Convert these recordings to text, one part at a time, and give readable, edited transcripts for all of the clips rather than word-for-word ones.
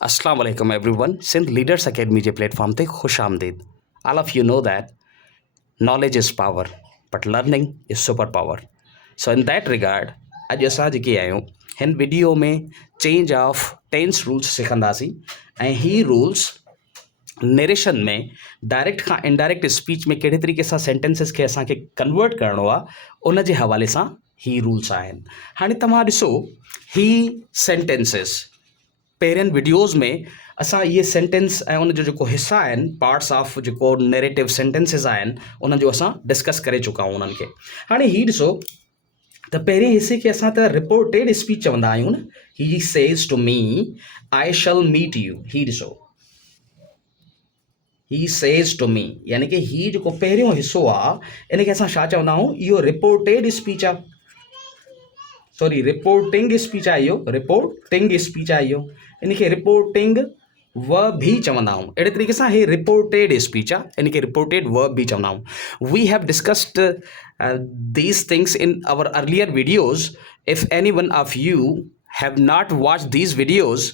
Assalamu alaikum everyone. Sindh Leaders Academy जे प्लेटफॉर्म ते खुश आमदीद. All of you know that knowledge is power, but learning is superpower. So in that regard, अॼु असां जेके आहियूं हिन वीडियो में चेंज ऑफ टेंस रूल्स सिखंदासीं ऐं ही रूल्स नरेशन में डायरेक्ट खां इनडायरेक्ट स्पीच में कहिड़े तरीक़े सां सेंटेंसिस खे असांखे कन्वर्ट करिणो आहे उन जे हवाले सां ही रूल्स आहिनि. हाणे तव्हां ॾिसो ही सेंटेंसिस पहिरियनि वीडियोज़ में असां इहे सेंटेंस ऐं उन जो जेको हिसा आहिनि पार्ट्स ऑफ जेको नैरेटिव सेंटेंसिस आहिनि उन जो असां डिस्कस करे चुका आहियूं उन्हनि खे. हाणे ही ॾिसो त पहिरें हिसे खे असां त रिपोर्टेड स्पीच चवंदा आहियूं न. ही says to me I shell meet you. ही ॾिसो ही सेज़ टू मी यानी कि ही जेको पहिरियों हिसो आहे इन खे असां छा चवंदा आहियूं, इहो रिपोर्टेड स्पीच आहे. सॉरी रिपोर्टिंग स्पीच आहे. इहो रिपोर्टिंग स्पीच आहे. इहो इन खे रिपोर्टिंग वर्ब भी चवंदा आहियूं. अहिड़े तरीक़े सां हे रिपोर्टेड स्पीच आहे, इन खे रिपोर्टेड वर्ब भी चवंदा आहियूं. We have discussed these things in our earlier videos. If any one of you have not watched these videos,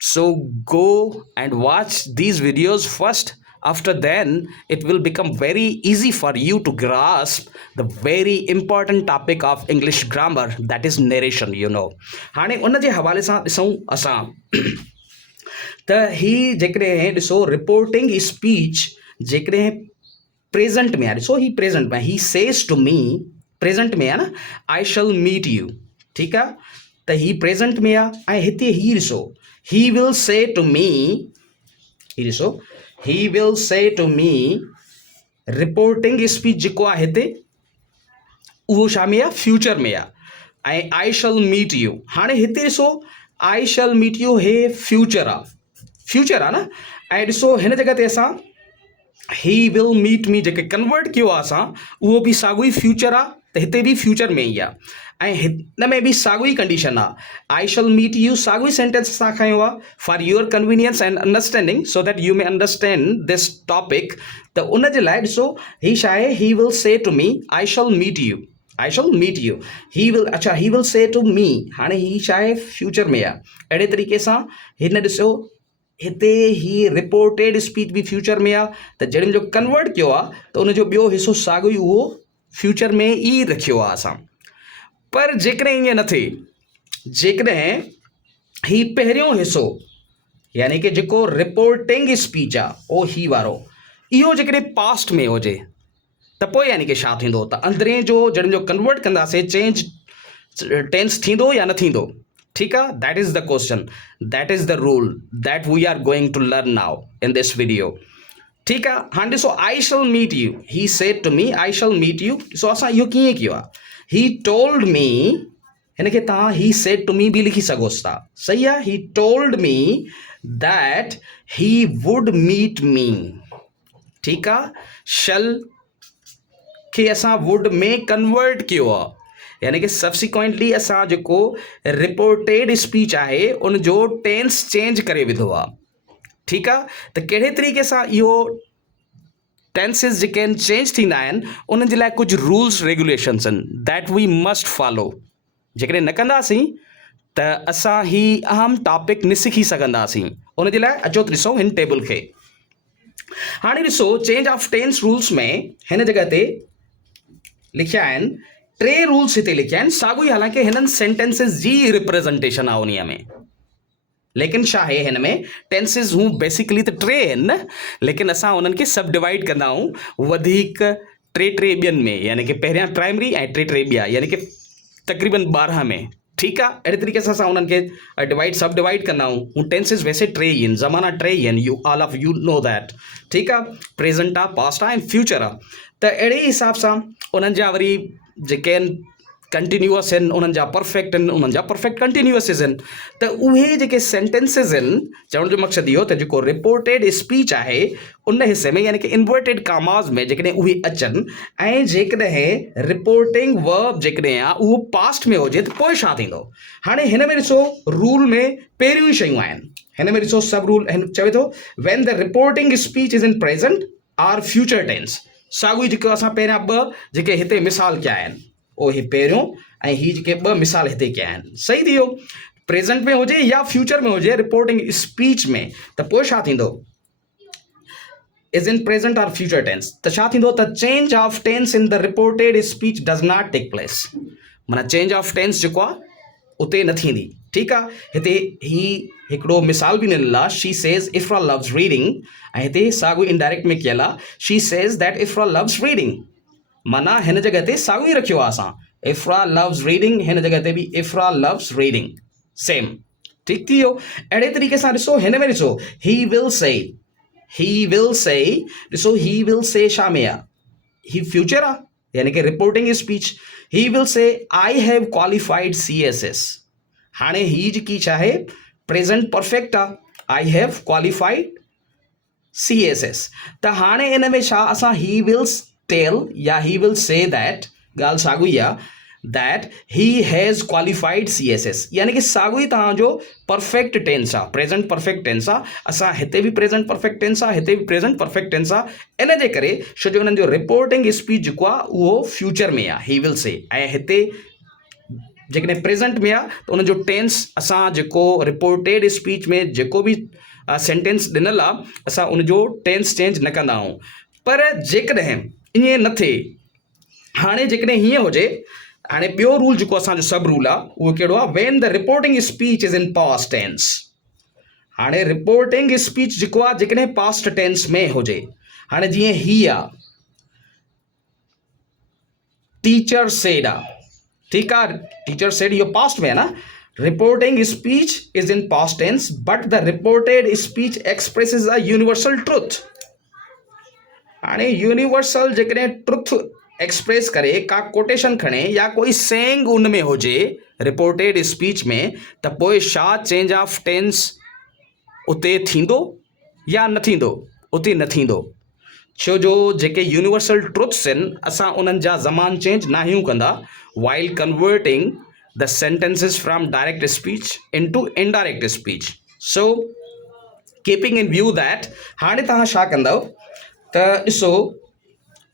so go and watch these videos first. After then it will become very easy for you to grasp the very important topic of English grammar, that is narration, you know. हाणे उन जे हवाले सां ॾिसूं असां त ही जेकॾहिं ॾिसो reporting speech जेकॾहिं प्रेजेंट में आहे. ॾिसो ही प्रेजेंट में, ही सेज़ टू मी प्रेजेंट में आहे न, आई शैल मीट यू. ठीकु आहे, त ही प्रेजेंट में आहे. ऐं हिते ही ॾिसो he will say to me. ही ॾिसो he will say to me reporting speech जेको आहे हिते उहो छा में आहे, फ्यूचर में आहे. ऐं आई शैल मीट यू, हाणे हिते ॾिसो आई शैल मीट यू हे फ्यूचर आहे. फ्यूचर आहे न. ऐं ॾिसो हिन जॻह ते असां ही विल मीट मी जेके कन्वर्ट कयो आहे असां उहो बि साॻियो ई फ्यूचर आहे, त हिते बि फ्यूचर में ई आहे. ऐं हिन में बि साॻियो ई कंडीशन आहे. आई शैल मीट यू साॻियो ई सेंटेंस असां खयो आहे for your convenience and understanding, so that you may understand this topic. त उन जे लाइ ॾिसो ही छा आहे, he will say to me I shell meet you. I shell meet you he will, अच्छा he will say to me. हाणे ही छा आहे, फ्यूचर में आहे. अहिड़े तरीक़े सां हिन ॾिसो हिते ही रिपोर्टेड स्पीच बि फ्यूचर में आहे. त जॾहिं जो कन्वर्ट कयो आहे त उनजो ॿियो हिसो साॻियो ई उहो फ्यूचर में ई रखियो आहे असां. पर जेकॾहिं ईअं न थिए, जेकॾहिं ही पहिरियों हिसो यानी कि जेको रिपोर्टिंग स्पीच आहे उहो ही वारो इहो जेकॾहिं पास्ट में हुजे त पोइ यानी कि छा थींदो, त अंदरे जो जॾहिं जो कन्वर्ट कंदासीं चेंज टेंस थींदो या न थींदो. ठीकु आहे, that is the question, that is the rule that we are going to learn now in this video. ठीकु आहे. हाणे ॾिसो आई शैल meet you, he said to me I shell meet you. ॾिसो असां इहो कीअं कयो आहे, ही टोल्ड मी, हिन खे तव्हां ही सेड टू मी बि लिखी सघोसि था. सही आहे. He told me that he would meet me. ठीकु आहे. शैल खे असां वुड में कन्वर्ट कयो आहे, यानी कि सब्सिक्वेंटली असां जेको रिपोर्टेड स्पीच आहे उन जो टेंस चेंज करे विधो आहे. ठीकु आहे. त कहिड़े तरीक़े सां इहो टेंसिस जेके आहिनि चेंज थींदा आहिनि उन जे लाइ कुझु रूल्स रेगुलेशन्स आहिनि दैट वी मस्ट फॉलो. जेकॾहिं न कंदासीं त असां ही अहम टॉपिक न सिखी सघंदासीं. उन जे लाइ अचो ॾिसो हिन टेबल खे. हाणे ॾिसो चेंज ऑफ टेंस रूल्स में हिन जॻह ते लिखिया आहिनि 3 रूल्स हिते लिखिया आहिनि. साॻियो ई हालांकि हिननि सेंटेंसिस जी रिप्रेज़ेंटेशन आहे उन में, लेकिन छा आहे हिन में टेंसिस हू बेसिकली त 3 आहिनि न, लेकिन असां उन्हनि खे सब डिवाइड कंदा आहियूं वधीक 3 ॿियनि में, यानी कि पहिरियां प्राइमरी ऐं 3 ॿिया, यानी कि तक़रीबन 12 में. ठीकु आहे. अहिड़े तरीक़े सां असां उन्हनि खे डिवाइड सब डिवाइड कंदा आहियूं. हू टेंसिस वैसे 3 ई आहिनि, ज़माना 3 ई आहिनि. You all of you know that. ठीकु आहे. प्रेज़ेंट आहे, पास्ट आहे ऐं फ्यूचर आहे. त अहिड़े हिसाब सां उन्हनि जा वरी जेके आहिनि कंटिन्यूअस आहिनि, उन्हनि जा परफेक्ट आहिनि, उन्हनि जा परफेक्ट कंटिन्यूअस आहिनि. त उहे जेके सेंटेंसिस आहिनि, चवण जो मक़सदु इहो त जेको रिपोर्टेड स्पीच आहे उन हिसे में यानी कि इन्वर्टेड कामाज़ में जेकॾहिं उहे अचनि ऐं जेकॾहिं रिपोर्टिंग वर्ब जेकॾहिं आहे उहो पास्ट में हुजे त पोइ छा थींदो. हाणे हिन में ॾिसो रूल में पहिरियों ई शयूं आहिनि. हिन में ॾिसो सब रूल हिन चवे थो when the reporting speech is in present or future tense. साॻियो ई जेको असां पहिरियां 2 जेके हिते मिसाल कया आहिनि उहे पहिरियों ऐं ही जेके 2 मिसाल हिते कया आहिनि. सही थी वियो. प्रेजेंट में हुजे या फ्यूचर में हुजे रिपोर्टिंग स्पीच में त पोइ छा थींदो is in present or future tense त छा थींदो त change of tense in the reported speech does not take place माना चेंज ऑफ टेंस जेको आहे उते न थींदी ठीकु आहे हिते ही हिकिड़ो मिसाल बि ॾिनल आहे शी सेज़ इफ्रा लव्स रीडिंग ऐं हिते साॻियो इनडायरेक्ट में कयल आहे शी सेज़ दैट इफ्रा लव्स रीडिंग माना हिन जॻह ते साॻियो ई रखियो आहे असां इफ्रा लव्स रीडिंग हिन जॻह ते बि इफ्रा लव्स रीडिंग सेम ठीकु थी वियो अहिड़े तरीक़े सां ॾिसो हिन में ॾिसो ही विल से ॾिसो ही विल से छा में आहे ही फ्यूचर आहे यानी कि reporting speech he will say I have qualified CSS हाणे ही जेकी छा आहे प्रेजेंट परफेक्ट आहे आई हैव क्वालिफाइड CSS त हाणे इन में छा असां ही विल टेल या ही विल से दैट ॻाल्हि साॻी आहे that he has qualified CSS यानी कि साॻियो ई तव्हांजो परफेक्ट टेंस आहे प्रेजेंट परफेक्ट टेंस आहे असां हिते बि प्रेजेंट परफेक्ट टेंस आहे हिते बि प्रेजेंट परफेक्ट टेंस आहे इन जे करे छो जो हुननि जो रिपोर्टिंग स्पीच जेको आहे उहो फ्यूचर में आहे ही विल से ऐं हिते जेकॾहिं प्रेजेंट में आहे त उनजो टेंस असां जेको रिपोर्टेड स्पीच में जेको बि सेंटेंस ॾिनल आहे असां उनजो टेंस चेंज न कंदा आहियूं पर जेकॾहिं ईअं न थिए हाणे जेकॾहिं हीअं हुजे हाणे ॿियो रूल जेको असांजो सब रूल आहे उहो कहिड़ो आहे when the reporting speech is in past tense हाणे रिपोर्टिंग स्पीच जेको आहे जेकॾहिं पास्ट टेंस में हुजे हाणे जीअं ही आहे टीचर सेड आहे ठीकु आहे टीचर सेड इहो पास्ट में आहे न reporting speech is in past tense but the reported speech expresses a universal truth हाणे यूनिवर्सल जेकॾहिं ट्रुथ एक्सप्रेस करे का कोटेशन खणे या कोई सेंग उन में हुजे रिपोर्टेड स्पीच में त पोइ छा चेंज ऑफ टेंस उते थींदो या न थींदो उते न थींदो छो जो जेके यूनिवर्सल ट्रुथ्स आहिनि असां उन्हनि जा ज़मान चेंज न आहियूं कंदा while converting the sentences from direct speech into indirect speech so keeping in view that हाणे तव्हां छा कंदव त ॾिसो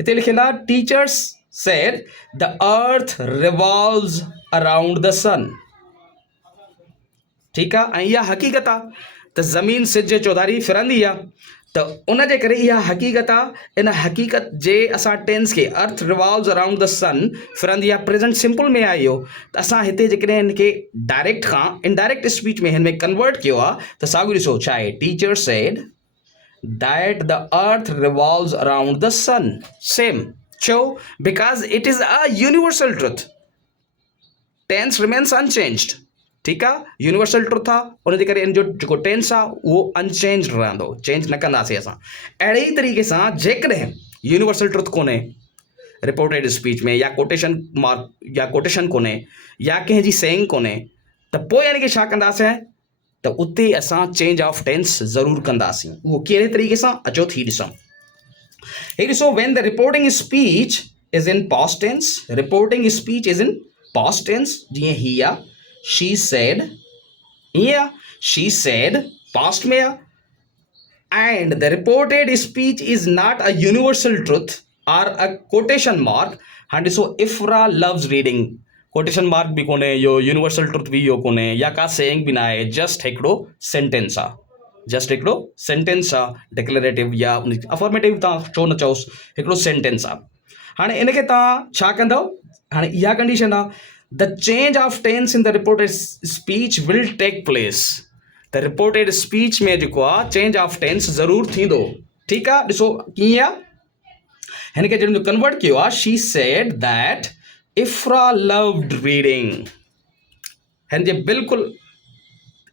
हिते लिखियल आहे teachers said the earth revolves around the sun ठीकु आहे ऐं इहा हक़ीक़त आहे त ज़मीन सिज जे चौधारी फिरंदी आहे त उन जे करे इहा हक़ीक़त आहे इन हक़ीक़त जे असां टेंस खे अर्थ रिवॉल्व्स अराउंड द सन फिरंदी आहे प्रेजेंट सिंपल में आहे इहो त असां हिते जेकॾहिं हिनखे डायरेक्ट खां इनडायरेक्ट स्पीच में हिन में कन्वर्ट कयो आहे त साॻियो ॾिसो छा आहे teacher said that the earth revolves around the sun same so because it is a universal truth tense remains unchanged ठीकु आहे यूनिवर्सल ट्रुथ आहे उन जे करे इन जो जेको टेंस आहे उहो अनचेंज रहंदो चेंज न कंदासीं असां अहिड़े ई तरीक़े सां जेकॾहिं यूनिवर्सल ट्रुथ कोन्हे रिपोर्टेड स्पीच में या कोटेशन मार्क या कोटेशन कोन्हे या कंहिंजी सेइंग कोन्हे त पोइ यानी कि छा कंदासीं त उते असां चेंज ऑफ टेंस ज़रूरु कंदासीं उहो कहिड़े तरीक़े सां अचो थी ॾिसूं हे ॾिसो when the reporting speech is in past tense reporting speech is in past tense जीअं ही आहे शी सेड हीअं आहे शी सेड पास्ट में आहे and the reported speech is not a universal truth are a quotation mark हाणे ॾिसो इफ्रा लव्स रीडिंग कोटेशन मार्क भी कोन्हे यो यूनिवर्सल ट्रुथ भी इहो कोन्हे या का सेइंग भी ना आहे जस्ट हिकिड़ो सेंटेंस आहे जस्ट हिकिड़ो सेंटेंस आहे डिक्लेरेटिव या अफर्मेटिव तव्हां छो न चओसि हिकिड़ो सेंटेंस आहे हाणे इनखे तव्हां छा कंदव हाणे इहा कंडीशन आहे the change of tense in the reported speech will take place त रिपोर्टेड स्पीच में जेको आहे चेंज ऑफ टेंस ज़रूरु थींदो ठीकु आहे ॾिसो कीअं आहे हिनखे जॾहिं कन्वर्ट कयो आहे शी सेड दैट इफ्रा लव्ड रीडिंग हिन जे बिल्कुलु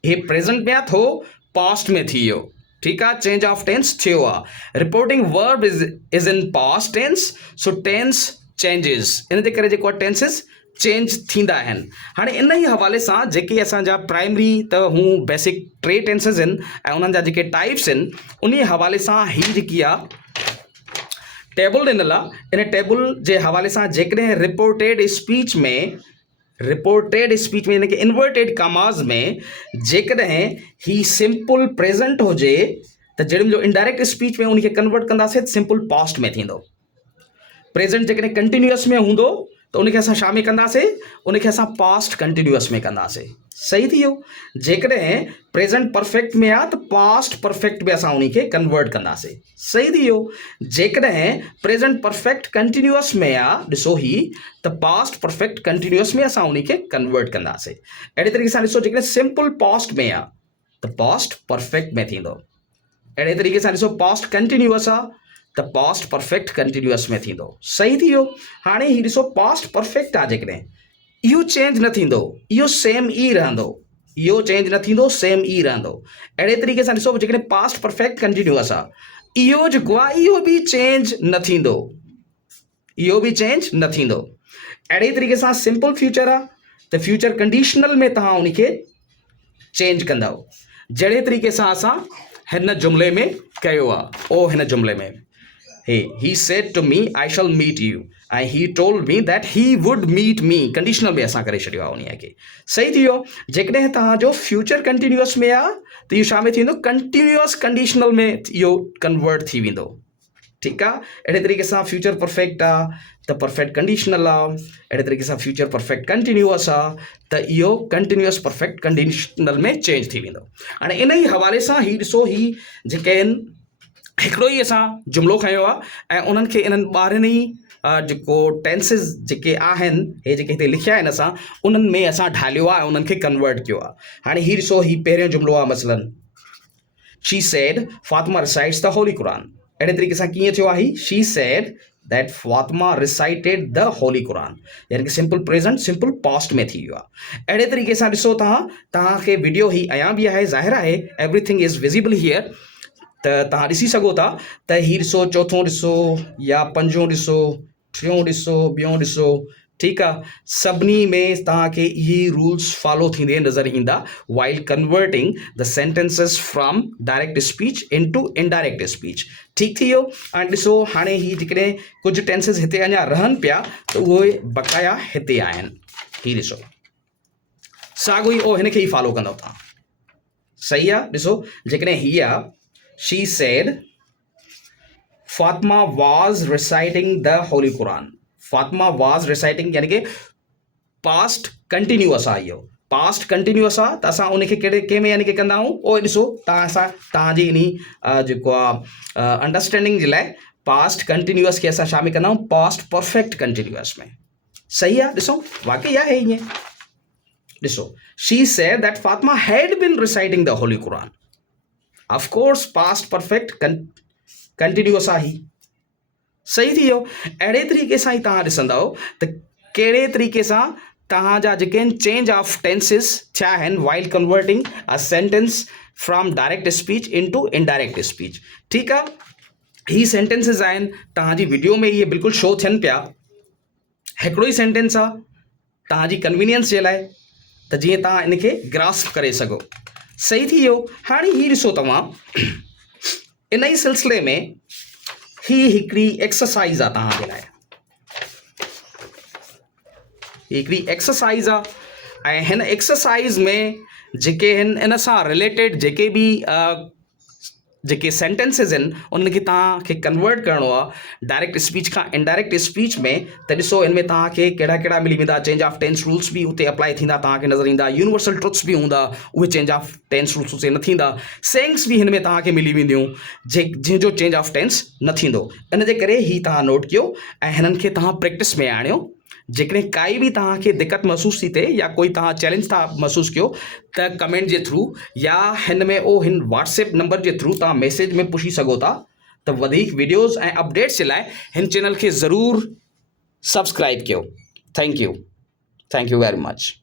हे प्रेजेंट में आहे थो पास्ट में थी वियो ठीकु आहे चेंज ऑफ टेंस थियो आहे reporting verb is in past tense so tense changes in जे करे जेको आहे टेंसिस चेंज थींदा आहिनि हाणे इन ई हवाले सां जेके असांजा प्राइमरी त हू बेसिक टे टेंसिस आहिनि ऐं उन्हनि जा जेके टाइप्स आहिनि उन हवाले सां ही जेकी आहे टेबल ॾिनल आहे इन टेबल जे हवाले सां जेकॾहिं रिपोर्टेड स्पीच में यानी कि इन्वर्टेड कमाज़ में जेकॾहिं ही सिंपल प्रेजेंट हुजे त जॾहिं जो इनडायरेक्ट स्पीच में उनखे कन्वर्ट कंदासीं सिंपल पास्ट में थींदो प्रेजेंट जेकॾहिं कंटिन्यूअस में हूंदो तो उनखे असां छा में कंदासीं, उनखे असां पास्ट कंटिन्यूअस में कंदासीं। सही थी वियो। जेकॾहिं प्रेज़ेंट परफेक्ट में आहे त पास्ट परफेक्ट में असां उनखे कन्वर्ट कंदासीं। सही थी वियो। जेकॾहिं प्रेज़ेंट परफेक्ट कंटिन्यूअस में आहे, ॾिसो ही, त पास्ट परफेक्ट कंटिन्यूअस में असां उनखे कन्वर्ट कंदासीं। अहिड़े तरीक़े सां ॾिसो, जेकॾहिं सिंपल पास्ट में आहे त पास्ट परफेक्ट में थींदो। अहिड़े तरीक़े सां ॾिसो, पास्ट कंटिन्यूअस आहे त पास्ट परफेक्ट कंटिन्यूअस में थींदो। सही थी वियो। हाणे ही ॾिसो, पास्ट परफेक्ट आहे जेकॾहिं, इहो चेंज न थींदो, इहो सेम ई रहंदो, इहो चेंज न थींदो, सेम ई रहंदो। अहिड़े तरीक़े सां ॾिसो, जेकॾहिं पास्ट परफेक्ट कंटिन्यूअस आहे, इहो जेको आहे इहो बि चेंज न थींदो, इहो बि चेंज न थींदो। अहिड़े तरीक़े सां सिंपल फ्यूचर आहे त फ्यूचर कंडीशनल में तव्हां उनखे चेंज कंदव। जहिड़े तरीक़े सां असां हिन जुमिले में कयो आहे, ओ हिन जुमिले में, he said to me I shall meet you and he told me that he would meet me, conditional में असां करे छॾियो आहे उन खे। सही थी वियो। जेकॾहिं तव्हांजो फ्यूचर कंटिन्यूअस में आहे त इहो छा में थींदो, कंटिन्यूअस कंडीशनल में इहो कन्वर्ट थी वेंदो। ठीकु आहे। अहिड़े तरीक़े सां फ्यूचर परफेक्ट आहे त परफेक्ट कंडीशनल आहे। अहिड़े तरीक़े सां फ्यूचर परफेक्ट कंटिन्यूअस आहे त इहो कंटिन्यूअस परफेक्ट कंडीशनल में चेंज थी वेंदो। हाणे इन ई हवाले सां ही ॾिसो, ही जेके आहिनि, हिकिड़ो ई असां जुमिलो खयो आहे ऐं उन्हनि खे इन्हनि ॿारहंनि ई जेको टेंसिस जेके आहिनि, हे जेके हिते लिखिया आहिनि असां, उन्हनि में असां ढालियो आहे ऐं उन्हनि खे कन्वर्ट कयो आहे। हाणे ही ॾिसो, ही पहिरियों जुमिलो आहे, मसलन she said Fatima recites the Holi कुरान। अहिड़े तरीक़े सां कीअं थियो आहे, she said that Fatima recited the Holi कुरान, यानी कि सिंपल प्रेज़ेंट सिंपल पास्ट में थी वियो आहे। अहिड़े तरीक़े सां ॾिसो, तव्हांखे वीडियो ही अञा बि आहे, ज़ाहिर आहे एवरीथिंग इज़ विज़िबल हियर, त तव्हां ॾिसी सघो था त हीउ ॾिसो, चोथों ॾिसो या पंजों ॾिसो, टियों ॾिसो, ॿियों ॾिसो। ठीकु आहे। सभिनी में तव्हांखे इहे रूल्स फॉलो थींदे नज़र ईंदा while converting the sentences from direct speech into indirect speech. ठीकु थी वियो। ऐं ॾिसो, हाणे ही जेकॾहिं कुझु टेंसिस हिते अञा रहनि पिया त उहे बक़ाया हिते आहिनि। हीउ ॾिसो, साॻियो ई हिन खे ई फॉलो कंदव तव्हां। सही आहे। ॾिसो, जेकॾहिं हीअ आहे, she said Fatima was reciting the Holy Quran. Fatima was reciting यानी कि पास्ट कंटिन्यूअस आहे। इहो पास्ट कंटिन्यूअस आहे त असां उनखे कहिड़े कंहिं में यानी कि कंदा आहियूं, ओ ॾिसो, तव्हांजी इन जेको आहे अंडरस्टैंडिंग जे लाइ पास्ट कंटिन्यूअस खे असां छा में कंदा आहियूं, पास्ट परफेक्ट कंटिन्यूअस में। सही आहे। ॾिसो, वाकई आहे ईअं। ॾिसो, she said that Fatima had been reciting the Holy Quran. Of course, past perfect continuous आहे। सही थी वियो। अहिड़े तरीक़े सां ई तव्हां ॾिसंदव त कहिड़े तरीक़े सां तव्हांजा जेके आहिनि चेंज ऑफ टेंसिस थिया आहिनि while converting a sentence from direct speech into indirect speech. ठीकु आहे। ही सेंटेंसिस आहिनि, तव्हांजी वीडियो में इहे बिल्कुलु शो थियनि पिया। हिकिड़ो ई सेंटेंस आहे तव्हांजी कन्वीनियंस जे लाइ, त जीअं तव्हां इनखे ग्रास्प करे सघो। सही थी वियो। हाणे ही ॾिसो, तव्हां इन ई सिलसिले में ही हिकिड़ी एक्सरसाइज़ आहे तव्हांजे लाइ, हिकिड़ी एक्सरसाइज़ आहे ऐं हिन एक्सरसाइज़ में जेके आहिनि इन सां रिलेटेड जेके बि जेके सेंटेंसिस आहिनि उन्हनि खे तव्हांखे कन्वर्ट करिणो आहे डायरेक्ट स्पीच खां इनडायरेक्ट स्पीच में। त ॾिसो, हिन में तव्हांखे कहिड़ा कहिड़ा मिली वेंदा। चेंज ऑफ टेंस रूल्स बि उते अप्लाई थींदा, तव्हांखे नज़र ईंदा। यूनिवर्सल ट्रुथ्स बि हूंदा, उहे चेंज ऑफ टेंस रूल्स उते न थींदा। सेंग्स बि हिन में तव्हांखे मिली वेंदियूं जंहिंजो चेंज ऑफ टेंस न थींदो। इन जे करे ही तव्हां नोट कयो ऐं हिननि खे तव्हां प्रैक्टिस में आणियो। जेकॾहिं काई बि तव्हांखे दिक़त महसूस थी थिए या कोई तव्हां चैलेंज था महसूस कयो त कमेंट जे थ्रू या हिन में हिन व्हाट्सएप नंबर जे थ्रू तव्हां मैसेज में पुछी सघो था। त वधीक वीडियोज़ ऐं अपडेट्स जे लाइ हिन चैनल खे ज़रूरु सब्सक्राइब कयो। Thank you very much.